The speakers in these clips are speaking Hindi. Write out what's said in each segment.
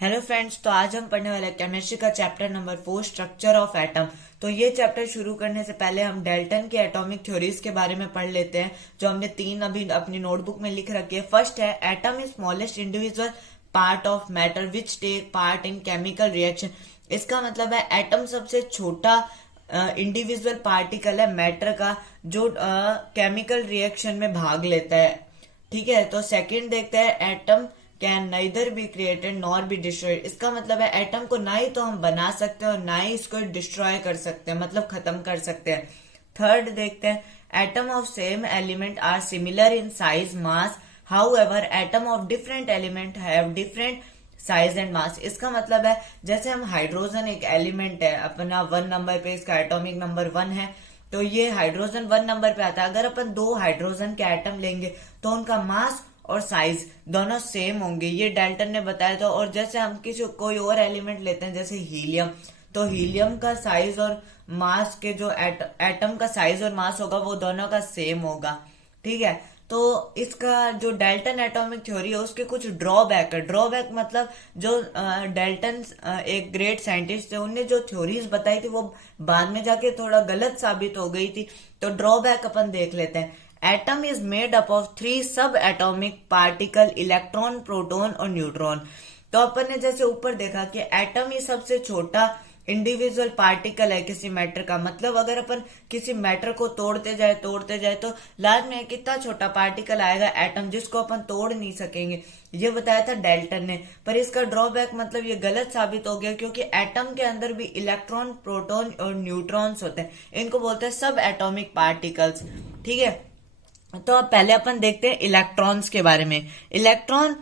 हेलो फ्रेंड्स, तो आज हम पढ़ने वाले केमिस्ट्री का chapter number 4 structure of atom. तो ये चैप्टर शुरू करने से पहले हम डाल्टन की एटॉमिक थ्योरीज के बारे में पढ़ लेते हैं, जो हमने 3 अभी अपनी नोटबुक में लिख रखी है। फर्स्ट है atom is smallest individual part of matter which take part in chemical reaction. इसका मतलब है एटम सबसे छोटा इंडिविजुअल पार्टिकल है मैटर का, जो केमिकल रिएक्शन में भाग लेता है। ठीक है, तो सेकंड देखते हैं atom can neither be created nor be destroyed. इसका मतलब है एटम को ना ही तो हम बना सकते हैं और ना ही इसको डिस्ट्रॉय कर सकते हैं, मतलब खत्म कर सकते हैं। थर्ड देखते हैं atom of same element are similar in size mass, however atom of different element have different size and mass. इसका मतलब है जैसे हम हाइड्रोजन एक एलिमेंट है अपना 1 नंबर पे, इसका एटॉमिक नंबर 1 है, तो ये हाइड्रोजन 1 नंबर पे आता है। अगर अपन 2 हाइड्रोजन के एटम लेंगे तो उनका मास और साइज दोनों सेम होंगे, ये डाल्टन ने बताया था। और जैसे हम कोई और एलिमेंट लेते हैं जैसे हीलियम, तो हीलियम का साइज और मास के जो एटम का साइज और मास होगा वो दोनों का सेम होगा। ठीक है, तो इसका जो डाल्टन एटॉमिक थ्योरी है उसके कुछ ड्रॉबैक है। ड्रॉबैक मतलब जो डाल्टन एक ग्रेट साइंटिस्ट थे, उनने जो थ्योरीज बताई थी वो बाद में जाके थोड़ा गलत साबित हो गई थी। तो ड्रॉबैक अपन देख लेते हैं। Atom is made up of 3 सब एटॉमिक पार्टिकल, इलेक्ट्रॉन, प्रोटॉन और न्यूट्रॉन। तो अपन ने जैसे ऊपर देखा कि एटम ही सबसे छोटा इंडिविजुअल पार्टिकल है किसी मैटर का। मतलब अगर अपन किसी मैटर को तोड़ते जाए तो लास्ट में कितना छोटा पार्टिकल आएगा, एटम, जिसको अपन तोड़ नहीं सकेंगे। ये बताया था डाल्टन ने। पर इसका ड्रॉबैक मतलब ये गलत साबित हो गया, क्योंकि एटम के अंदर भी इलेक्ट्रॉन, प्रोटॉन और न्यूट्रॉन्स होते हैं। इनको बोलते हैं सब एटॉमिक पार्टिकल्स। ठीक है, तो अब पहले अपन देखते हैं इलेक्ट्रॉन्स के बारे में। Electron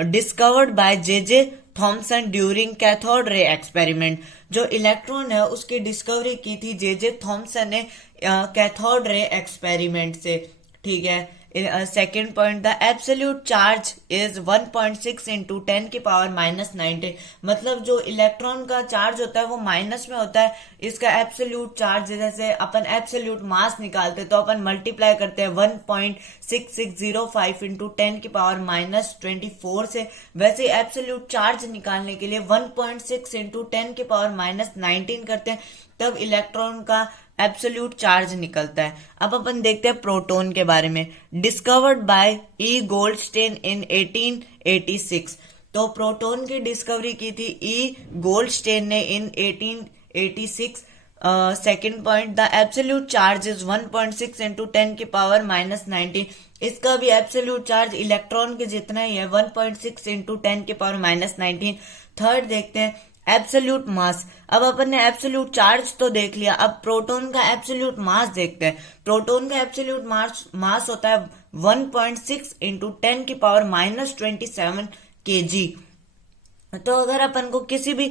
discovered by J Thomson during cathode ray experiment. जो इलेक्ट्रॉन है उसकी डिस्कवरी की थी जे थॉमसन ने कैथोड रे एक्सपेरिमेंट से। ठीक है, second point, the absolute charge is 1.6 into 10 की पावर -19। मतलब जो इलेक्ट्रॉन का चार्ज होता है वो माइनस में होता है। इसका एब्सोल्यूट चार्ज, जैसे अपन एब्सोल्यूट मास निकालते तो अपन मल्टीप्लाई करते हैं 1.6605 इंटू 10 की पावर -24 से, वैसे एब्सोल्यूट चार्ज निकालने के लिए 1.6 इंटू 10 की पावर -19 करते हैं, तब इलेक्ट्रॉन का एब्सोल्यूट चार्ज निकलता है। अब अपन देखते हैं प्रोटॉन के बारे में। डिस्कवर्ड बाय ई गोल्डस्टेन इन 1886। तो प्रोटॉन की डिस्कवरी की थी ई गोल्डस्टेन ने इन 1886। Second point, the absolute charge is 1.6 into 10 की पावर -19। इसका भी एब्सोल्यूट चार्ज इलेक्ट्रॉन के जितना ही है, 1.6 इंटू 10 की पावर -19। थर्ड देखते हैं एब्सोल्यूट मास। अब अपन ने एब्सोल्यूट चार्ज तो देख लिया, अब प्रोटॉन का एब्सोल्यूट मास देखते हैं। प्रोटॉन का एब्सोल्यूट मास होता है 1.6 इंटू 10 की पावर -27 kg। तो अगर अपन को किसी भी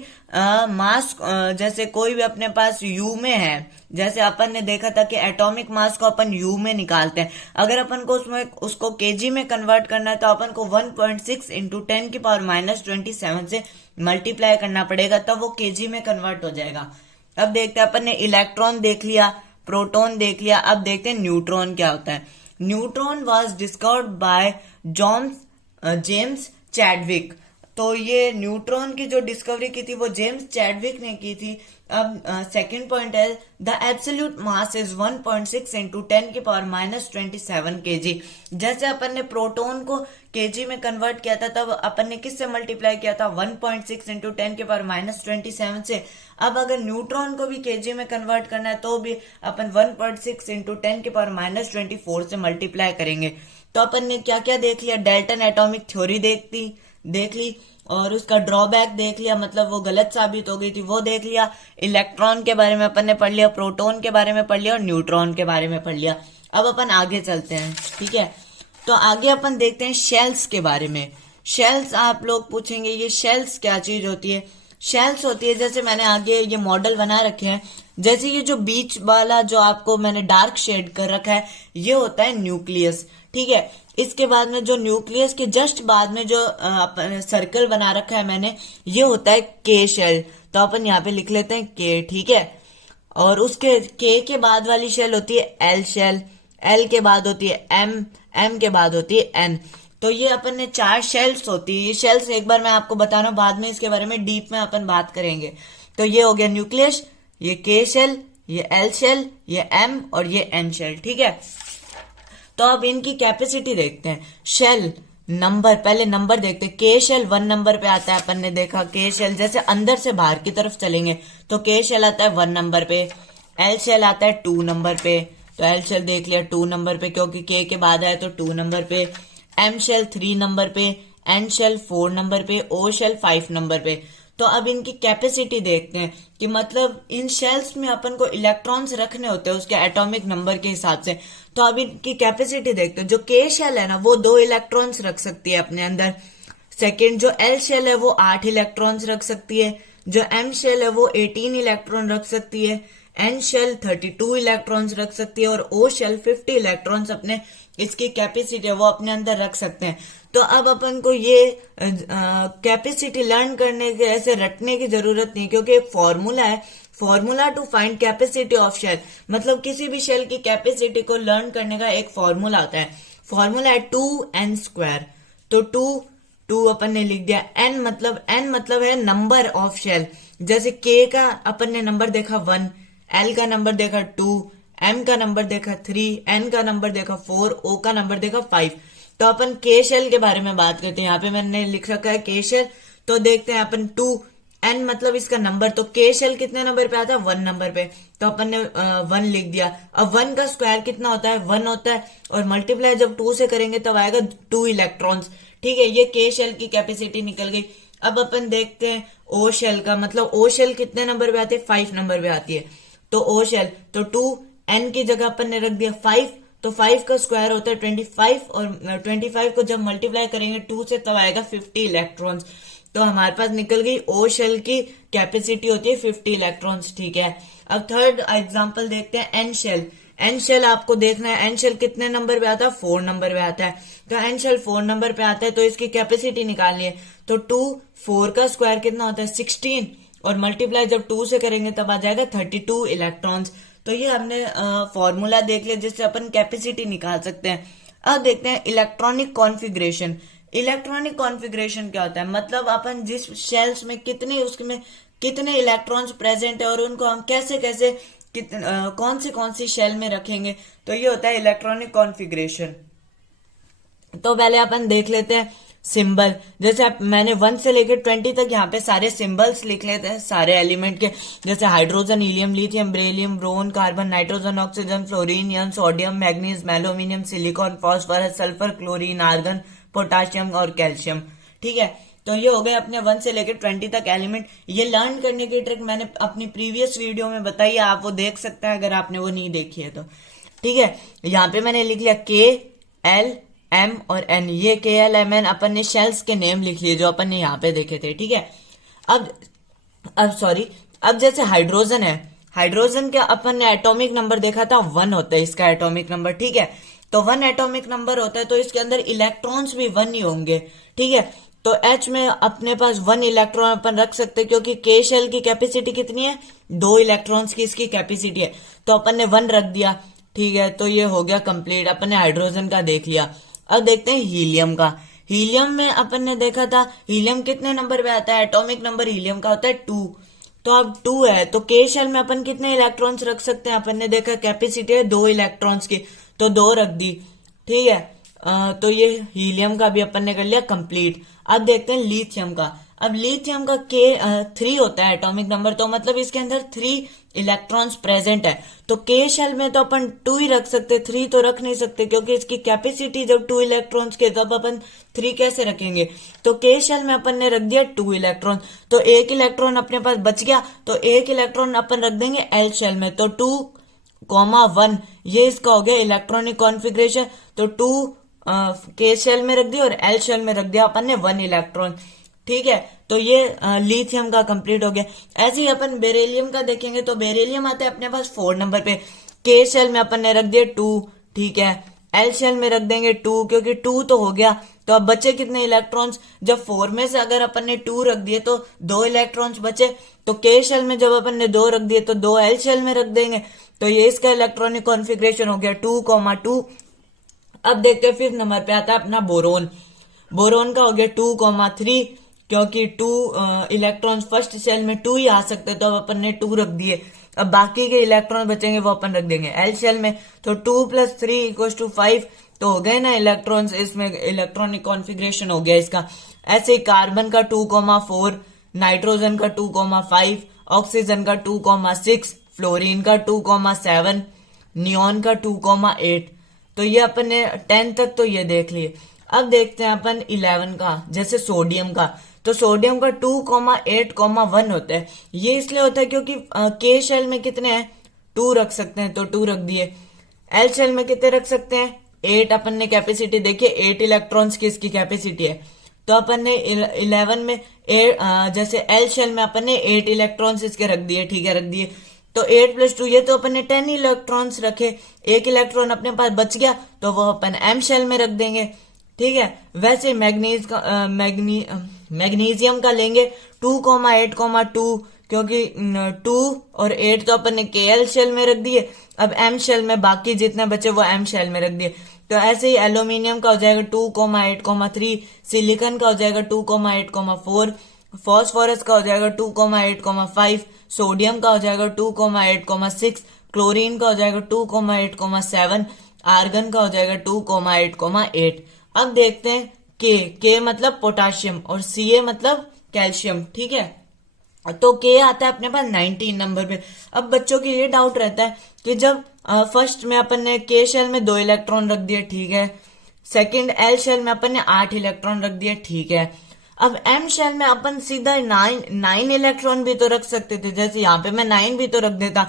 मास, जैसे कोई भी अपने पास यू में है, जैसे अपन ने देखा था कि एटॉमिक मास को अपन यू में निकालते हैं, अगर अपन को उसको केजी में कन्वर्ट करना है तो अपन को 1.6 इंटू 10 की पावर -27 से मल्टीप्लाई करना पड़ेगा, तब वो केजी में कन्वर्ट हो जाएगा। अब देखते हैं, अपन ने इलेक्ट्रॉन देख लिया, प्रोटॉन देख लिया, अब देखते हैं न्यूट्रॉन क्या होता है। Neutron was discovered by James Chadwick. तो ये न्यूट्रॉन की जो डिस्कवरी की थी वो जेम्स चैडविक ने की थी। अब सेकंड पॉइंट है the absolute mass is 1.6 into 10 की पावर -27 kg। जैसे अपन ने प्रोटॉन को केजी में कन्वर्ट किया था, तब अपन ने किससे मल्टीप्लाई किया था, 1.6 इंटू 10 की पावर -27 से। अब अगर न्यूट्रॉन को भी केजी में कन्वर्ट करना है तो भी अपन 1.6 इंटू 10 की पावर -24 से मल्टीप्लाई करेंगे। तो अपन ने क्या क्या देख लिया, डाल्टन एटॉमिक थ्योरी देख ली और उसका ड्रॉबैक देख लिया, मतलब वो गलत साबित हो गई थी, वो देख लिया। इलेक्ट्रॉन के बारे में अपन ने पढ़ लिया, प्रोटॉन के बारे में पढ़ लिया और न्यूट्रॉन के बारे में पढ़ लिया। अब अपन आगे चलते हैं। ठीक है, तो आगे अपन देखते हैं शेल्स के बारे में। शेल्स, आप लोग पूछेंगे ये शेल्स क्या चीज होती है। शेल्स होती है, जैसे मैंने आगे ये मॉडल बना रखे हैं, जैसे ये जो बीच वाला जो आपको मैंने डार्क शेड कर रखा है, ये होता है न्यूक्लियस। ठीक है, इसके बाद में जो न्यूक्लियस के जस्ट बाद में जो सर्कल बना रखा है मैंने, ये होता है के शेल। तो अपन यहाँ पे लिख लेते हैं के। ठीक है, और उसके के बाद वाली शेल होती है एल शेल, एल के बाद होती है एम, एम के बाद होती है एन। तो ये अपन ने 4 शेल्स होती है। ये शेल्स एक बार मैं आपको बता रहा हूँ, बाद में इसके बारे में डीप में अपन बात करेंगे। तो ये हो गया न्यूक्लियस, ये के शेल, ये एल शेल, ये एम और ये एन शेल। ठीक है, तो अब इनकी कैपेसिटी देखते हैं। शेल नंबर, पहले नंबर देखते हैं। के शेल 1 नंबर पे आता है, अपन ने देखा के शेल जैसे अंदर से बाहर की तरफ चलेंगे तो के शेल आता है 1 नंबर पे, एल शेल आता है 2 नंबर पे, तो एल शेल देख लिया 2 नंबर पे क्योंकि के बाद आया तो 2 नंबर पे, एम शेल 3 नंबर पे, एन शेल 4 नंबर पे, ओ शेल 5 नंबर पे। तो अब इनकी कैपेसिटी देखते हैं कि मतलब इन शेल्स में अपन को इलेक्ट्रॉन्स रखने होते हैं उसके एटॉमिक नंबर के हिसाब से। तो अब इनकी कैपेसिटी देखते हैं। जो के शेल है ना वो 2 इलेक्ट्रॉन्स रख सकती है अपने अंदर। सेकेंड जो एल शेल है वो 8 इलेक्ट्रॉन्स रख सकती है। जो एम शेल है वो 18 इलेक्ट्रॉन रख सकती है। एन शेल 32 इलेक्ट्रॉन्स रख सकती है और ओ शेल 50 इलेक्ट्रॉन्स अपने इसकी कैपेसिटी है वो अपने अंदर रख सकते हैं। तो अब अपन को ये कैपेसिटी लर्न करने के, ऐसे रटने की जरूरत नहीं, क्योंकि एक फॉर्मूला है, formula to find capacity of shell. मतलब किसी भी शेल की कैपेसिटी को लर्न करने का एक फॉर्मूला होता है। फॉर्मूला है 2n²। तो 2 अपन ने लिख दिया। n मतलब है नंबर ऑफ शेल। जैसे k का अपन ने नंबर देखा 1, l का नंबर देखा 2, m का नंबर देखा 3, n का नंबर देखा 4, o का नंबर देखा 5। तो अपन के शेल के बारे में बात करते हैं। यहाँ पे मैंने लिख रखा है के शेल। तो देखते हैं अपन 2, n मतलब इसका नंबर, तो के शेल कितने नंबर पे आता है 1 नंबर पे, तो अपन ने 1 लिख दिया। अब 1 का स्क्वायर कितना होता है 1 होता है, और मल्टीप्लाई जब 2 से करेंगे तब आएगा 2 इलेक्ट्रॉन्स। ठीक है, ये के शेल की कैपेसिटी निकल गई। अब अपन देखते हैं ओ शेल का, मतलब ओ शेल कितने नंबर पे आती है 5 नंबर पे आती है। तो ओ शेल, तो 2 n की जगह अपन ने रख दिया 5, तो 5 का स्क्वायर होता है 25, और 25 को जब मल्टीप्लाई करेंगे 2 से तब आएगा 50 इलेक्ट्रॉन्स। तो हमारे पास निकल गई ओ शेल की कैपेसिटी होती है 50 इलेक्ट्रॉन्स। ठीक है, अब थर्ड एग्जांपल देखते हैं एन शेल। एन शेल आपको देखना है, एन शेल कितने नंबर पे आता है 4 नंबर पे आता है। तो एन शेल 4 नंबर पे आता है तो इसकी कैपेसिटी निकालनी है। तो 2, 4 का स्क्वायर कितना होता है 16, और मल्टीप्लाई जब 2 से करेंगे तब आ जाएगा 32 इलेक्ट्रॉन्स। तो ये हमने फॉर्मूला देख लिया जिससे अपन कैपेसिटी निकाल सकते हैं। अब देखते हैं इलेक्ट्रॉनिक कॉन्फ़िगरेशन। इलेक्ट्रॉनिक कॉन्फ़िगरेशन क्या होता है, मतलब अपन जिस शेल्स में उसमें कितने इलेक्ट्रॉन्स प्रेजेंट है और उनको हम कैसे कैसे कौन सी शेल में रखेंगे, तो ये होता है इलेक्ट्रॉनिक कॉन्फ़िगरेशन। तो पहले अपन देख लेते हैं सिंबल। जैसे मैंने 1 से लेकर 20 तक यहाँ पे सारे सिंबल्स लिख लेते हैं सारे एलिमेंट के। जैसे hydrogen, helium, lithium, beryllium, boron, carbon, nitrogen, oxygen, fluorine, यन, sodium, manganese, aluminium, silicon, phosphorus, sulphur, chlorine, argon, potassium और कैल्शियम। ठीक है, तो ये हो गए अपने 1 से लेकर 20 तक एलिमेंट। ये लर्न करने की ट्रिक मैंने अपनी प्रीवियस वीडियो में बताई है, आप वो देख सकते हैं अगर आपने वो नहीं देखी है तो। ठीक है, यहाँ पे मैंने लिख लिया के, एल, एम और एन। ये के, एल, एम, एन अपन ने शेल्स के नेम लिख लिए जो अपन ने यहाँ पे देखे थे। ठीक है, अब जैसे हाइड्रोजन है, हाइड्रोजन का अपन ने एटॉमिक नंबर देखा था 1 होता है इसका एटॉमिक नंबर। ठीक है, तो 1 एटॉमिक नंबर होता है तो इसके अंदर इलेक्ट्रॉन्स भी 1 ही होंगे। ठीक है, तो H में अपने पास 1 इलेक्ट्रॉन अपन रख सकते हैं क्योंकि के शेल की कैपेसिटी कितनी है 2 इलेक्ट्रॉन्स की इसकी कैपेसिटी है, तो अपन ने 1 रख दिया। ठीक है, तो ये हो गया कंप्लीट, अपन ने हाइड्रोजन का देख लिया। अब देखते हैं हीलियम का। हीलियम में अपन ने देखा था हीलियम कितने नंबर पे आता है, एटॉमिक नंबर हीलियम का होता है 2। तो अब 2 है तो के शेल में अपन कितने इलेक्ट्रॉन्स रख सकते हैं, अपन ने देखा कैपेसिटी है 2 इलेक्ट्रॉन्स की, तो 2 रख दी। ठीक है, तो ये हीलियम का भी अपन ने कर लिया कंप्लीट। अब देखते हैं लिथियम का। अब लिथियम का के 3 होता है एटॉमिक नंबर, तो मतलब इसके अंदर 3 इलेक्ट्रॉन्स प्रेजेंट है। तो के शेल में तो अपन 2 ही रख सकते, 3 तो रख नहीं सकते क्योंकि इसकी कैपेसिटी जब 2 इलेक्ट्रॉन्स के, तब अपन 3 कैसे रखेंगे। तो के शेल में अपन ने रख दिया 2 इलेक्ट्रॉन, तो 1 इलेक्ट्रॉन अपने पास बच गया, तो 1 इलेक्ट्रॉन अपन रख देंगे एल शेल में। तो 2,1 ये इसका हो गया इलेक्ट्रॉनिक कॉन्फ़िगरेशन। तो 2 के शेल में रख दिया और एल शेल में रख दिया अपन ने 1 इलेक्ट्रॉन। ठीक है, तो ये लिथियम का कंप्लीट हो गया। ऐसे ही अपन बेरिलियम का देखेंगे तो बेरिलियम आता है अपने पास 4 नंबर पे, के शेल में अपन ने रख दिया 2। ठीक है, एल शेल में रख देंगे 2 क्योंकि 2 तो हो गया। तो अब बचे कितने इलेक्ट्रॉन्स, जब 4 में से अगर अपन ने 2 रख दिए तो 2 इलेक्ट्रॉन्स बचे। तो के शेल में जब अपन ने 2 रख दिए तो 2 एल शेल में रख देंगे। तो ये इसका इलेक्ट्रॉनिक कॉन्फ़िगरेशन हो गया 2,2। अब देखते हैं 5th नंबर पे आता है अपना बोरोन। बोरोन का हो गया 2,3, क्योंकि 2 इलेक्ट्रॉन फर्स्ट शेल में 2 ही आ सकते, तो अब अपन ने 2 रख दिए। अब बाकी के इलेक्ट्रॉन बचेंगे वो अपन रख देंगे एल शेल में, तो 2 + 3 = 5, तो हो गए ना इलेक्ट्रॉन्स, इसमें इलेक्ट्रॉनिक कॉन्फ़िगरेशन हो गया इसका। ऐसे ही कार्बन का 2,4, नाइट्रोजन का 2,5, ऑक्सीजन का 2,6, फ्लोरीन का 2,7, नियॉन का 2,8। तो ये अपन ने 10 तक तो ये देख लिए। अब देखते हैं अपन 11 का, जैसे सोडियम का। तो सोडियम का 2,8,1 होता है। ये इसलिए होता है क्योंकि के शेल में कितने हैं, 2 रख सकते हैं, तो 2 रख दिए। एल शेल में कितने रख सकते हैं, 8। अपन ने कैपेसिटी देखिए 8 इलेक्ट्रॉन्स की इसकी कैपेसिटी है, तो अपन ने 11 में जैसे एल शेल में अपन ने 8 इलेक्ट्रॉन्स इसके रख दिए, ठीक है, रख दिए। तो 8 + 2 ये तो अपन ने 10 इलेक्ट्रॉन्स रखे, एक इलेक्ट्रॉन अपने पास बच गया तो वो अपन एम शेल में रख देंगे, ठीक है। वैसे मैग्नीशियम का लेंगे 2,8,2, क्योंकि 2 और 8 तो अपन ने के एल शेल में रख दिए। अब एम शेल में बाकी जितने बचे वो एम शेल में रख दिए। तो ऐसे ही एल्यूमिनियम का हो जाएगा 2,8,3, सिलिकॉन का हो जाएगा 2,8,4, फॉस्फोरस का हो जाएगा 2,8,5, सोडियम का हो जाएगा 2,8,6, क्लोरीन का हो जाएगा 2,8,7, आर्गन का हो जाएगा 2,8,8। अब देखते हैं के मतलब पोटाशियम और सी मतलब कैल्शियम, ठीक है। तो के आता है अपने पास 19 नंबर पे। अब बच्चों के लिए डाउट रहता है कि जब फर्स्ट में अपन ने के शेल में 2 इलेक्ट्रॉन रख दिए, ठीक है, सेकंड एल शेल में अपन ने 8 इलेक्ट्रॉन रख दिए, ठीक है। अब एम शेल में अपन सीधा 9 इलेक्ट्रॉन भी तो रख सकते थे, जैसे यहाँ पे मैं 9 भी तो रख देता,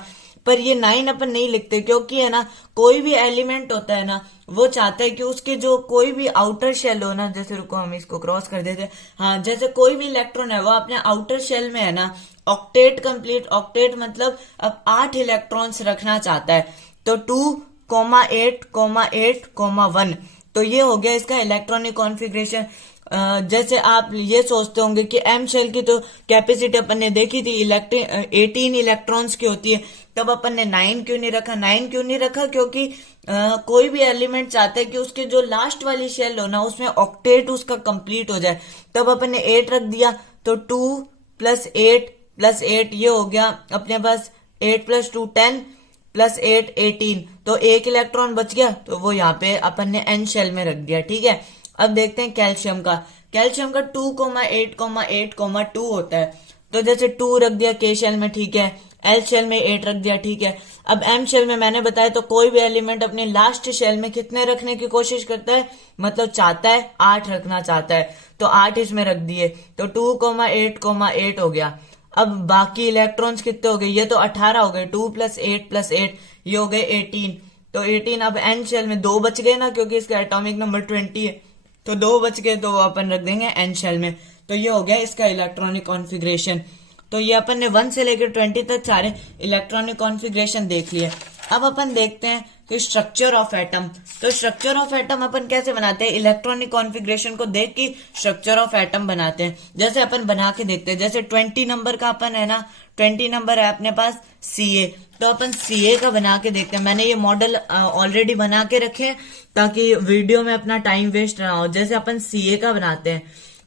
पर ये 9 अपन नहीं लिखते, क्योंकि है ना कोई भी एलिमेंट होता है ना वो चाहता है कि उसके जो कोई भी आउटर शेल हो ना, जैसे रुको हम इसको क्रॉस कर देते हैं, हाँ, जैसे कोई भी इलेक्ट्रॉन है वो अपने आउटर शेल में है ना ऑक्टेट कंप्लीट, ऑक्टेट मतलब अब 8 इलेक्ट्रॉन्स रखना चाहता है। तो 2,8,8,1, तो ये हो गया इसका इलेक्ट्रॉनिक कॉन्फ़िगरेशन। जैसे आप ये सोचते होंगे कि एम शेल की तो कैपेसिटी अपन ने देखी थी 18 इलेक्ट्रॉन्स की होती है, तब अपन ने 9 क्यों नहीं रखा। 9 क्यों नहीं रखा, क्योंकि कोई भी एलिमेंट चाहता है कि उसके जो लास्ट वाली शेल हो ना उसमें ऑक्टेट उसका कंप्लीट हो जाए, तब अपन ने 8 रख दिया। तो 2 + 8 + 8 ये हो गया अपने पास 8 + 2 10 + 8 18, तो एक इलेक्ट्रॉन बच गया, तो वो यहाँ पे अपन ने एन शेल में रख दिया, ठीक है। अब देखते हैं कैल्शियम का। कैल्शियम का 2,8,8,2 होता है, तो जैसे 2 रख दिया के शेल में, ठीक है, एल शेल में 8 रख दिया, ठीक है। अब एम शेल में मैंने बताया तो कोई भी एलिमेंट अपने लास्ट शेल में कितने रखने की कोशिश करता है, मतलब चाहता है 8 रखना चाहता है, तो 8 इसमें रख दिए, तो 2,8,8 हो गया। अब बाकी इलेक्ट्रॉन्स कितने हो गए, ये तो 18 हो गए, 2 + 8 + 8 ये हो गए 18, तो 18 अब एन शेल में 2 बच गए ना, क्योंकि इसका एटॉमिक नंबर 20 है, तो 2 बच गए, तो वो अपन रख देंगे एन शेल में। तो ये हो गया इसका इलेक्ट्रॉनिक कॉन्फ़िगरेशन। तो ये अपन ने 1 से लेकर 20 तक सारे इलेक्ट्रॉनिक कॉन्फ़िगरेशन देख लिए। अब अपन देखते हैं कि स्ट्रक्चर ऑफ एटम। तो स्ट्रक्चर ऑफ एटम अपन कैसे बनाते हैं, इलेक्ट्रॉनिक कॉन्फ़िगरेशन को देख के स्ट्रक्चर ऑफ एटम बनाते हैं। जैसे अपन बना के देखते हैं, जैसे 20 नंबर का अपन है ना, 20 नंबर है अपने पास Ca, तो अपन Ca का बना के देखते हैं। मैंने ये मॉडल ऑलरेडी बना के रखे हैं ताकि वीडियो में अपना टाइम वेस्ट ना हो। जैसे अपन Ca का बनाते हैं,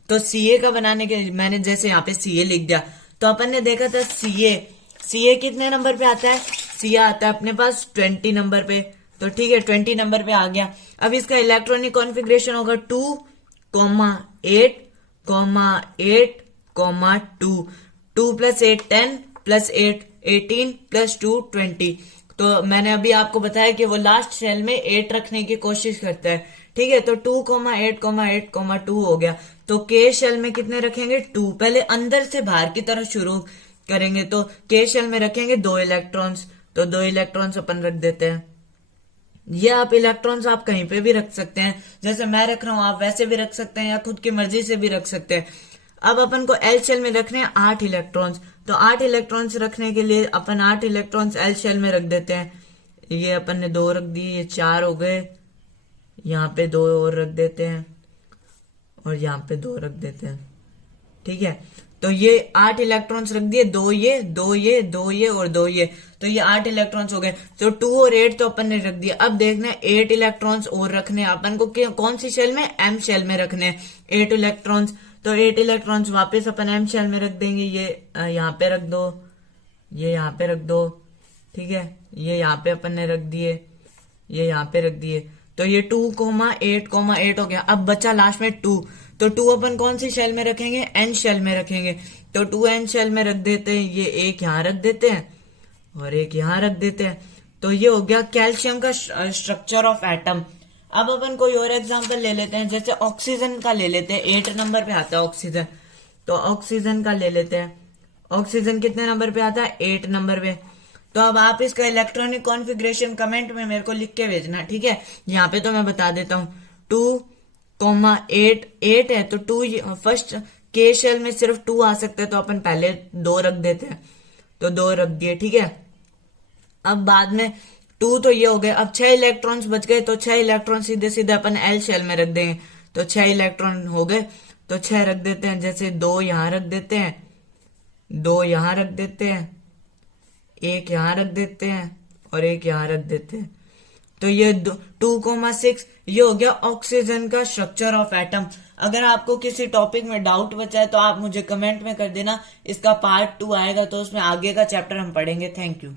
तो Ca का बनाने के मैंने जैसे यहाँ पे Ca लिख दिया, तो अपन ने देखा था Ca कितने नंबर पे आता है, Ca आता है अपने पास 20 नंबर पे, तो ठीक है 20 नंबर पे आ गया। अब इसका इलेक्ट्रॉनिक कॉन्फ़िगरेशन होगा 2,8,8,2, 2 + 8 10 + 8 18 + 2 20। तो मैंने अभी आपको बताया कि वो लास्ट शेल में 8 रखने की कोशिश करता है, ठीक है। तो 2,8,8,2 हो गया। तो के शेल में कितने रखेंगे, 2। पहले अंदर से बाहर की तरफ शुरू करेंगे, तो के शेल में रखेंगे 2 इलेक्ट्रॉन्स, तो 2 इलेक्ट्रॉन्स अपन रख देते हैं। ये आप इलेक्ट्रॉन्स आप कहीं पे भी रख सकते हैं, जैसे मैं रख रहा हूं आप वैसे भी रख सकते हैं, या खुद की मर्जी से भी रख सकते हैं। अब अपन को एल शेल में रखने हैं 8 इलेक्ट्रॉन्स, तो 8 इलेक्ट्रॉन्स रखने के लिए अपन 8 इलेक्ट्रॉन्स एल शेल में रख देते हैं। ये अपन ने 2 रख दिए, ये 4 हो गए, यहाँ पे 2 और रख देते हैं, और यहाँ पे 2 रख देते हैं। ठीक है। तो ये 8 इलेक्ट्रॉन्स रख दिए, दो ये दो ये दो ये और दो ये, तो ये 8 इलेक्ट्रॉन्स हो गए। तो 2 और 8 तो अपन ने रख दिया। अब देखना है 8 इलेक्ट्रॉन्स और रखने हैं अपन को, कौन सी शेल में, एम शेल में रखने हैं 8 इलेक्ट्रॉन्स। तो 8 इलेक्ट्रॉन्स वापस अपन एम शेल में रख देंगे। ये यहाँ पे रख दो, ये यहाँ पे रख दो, ठीक है। ये यहाँ पे अपन ने रख दिए, ये यहाँ पे रख दिए। तो ये 2,8,8 हो गया। अब बचा लास्ट में 2, तो 2 अपन कौन सी शेल में रखेंगे, एन शेल में रखेंगे। तो 2 एन शेल में रख देते हैं, ये एक यहाँ रख देते हैं और एक यहाँ रख देते हैं। तो ये हो गया कैल्शियम का स्ट्रक्चर ऑफ एटम। अब अपन कोई और एग्जांपल ले लेते हैं, जैसे ऑक्सीजन का ले लेते हैं। 8 नंबर पे आता है ऑक्सीजन, तो ऑक्सीजन का ले लेते हैं। ऑक्सीजन कितने नंबर पे आता है, 8 नंबर पे। तो अब आप इसका इलेक्ट्रॉनिक कॉन्फ़िगरेशन कमेंट में मेरे को लिख के भेजना, ठीक है। यहाँ पे तो मैं बता देता हूँ, 2,8 8 है, तो 2 फर्स्ट के शेल में सिर्फ 2 आ सकते हैं, तो अपन पहले 2 रख देते हैं, तो 2 रख दिए, ठीक है। अब बाद में 2 तो ये हो गए। अब 6 इलेक्ट्रॉन्स बच गए, तो 6 इलेक्ट्रॉन सीधे सीधे अपन एल शेल में रख देंगे। तो 6 इलेक्ट्रॉन हो गए, तो 6 रख देते हैं। जैसे 2 यहाँ रख देते हैं, 2 यहाँ रख देते हैं, एक यहाँ रख देते हैं और एक यहाँ रख देते हैं। तो ये 2,6 ये हो गया ऑक्सीजन का स्ट्रक्चर ऑफ एटम। अगर आपको किसी टॉपिक में डाउट बचा है तो आप मुझे कमेंट में कर देना। इसका पार्ट 2 आएगा, तो उसमें आगे का चैप्टर हम पढ़ेंगे। Thank you.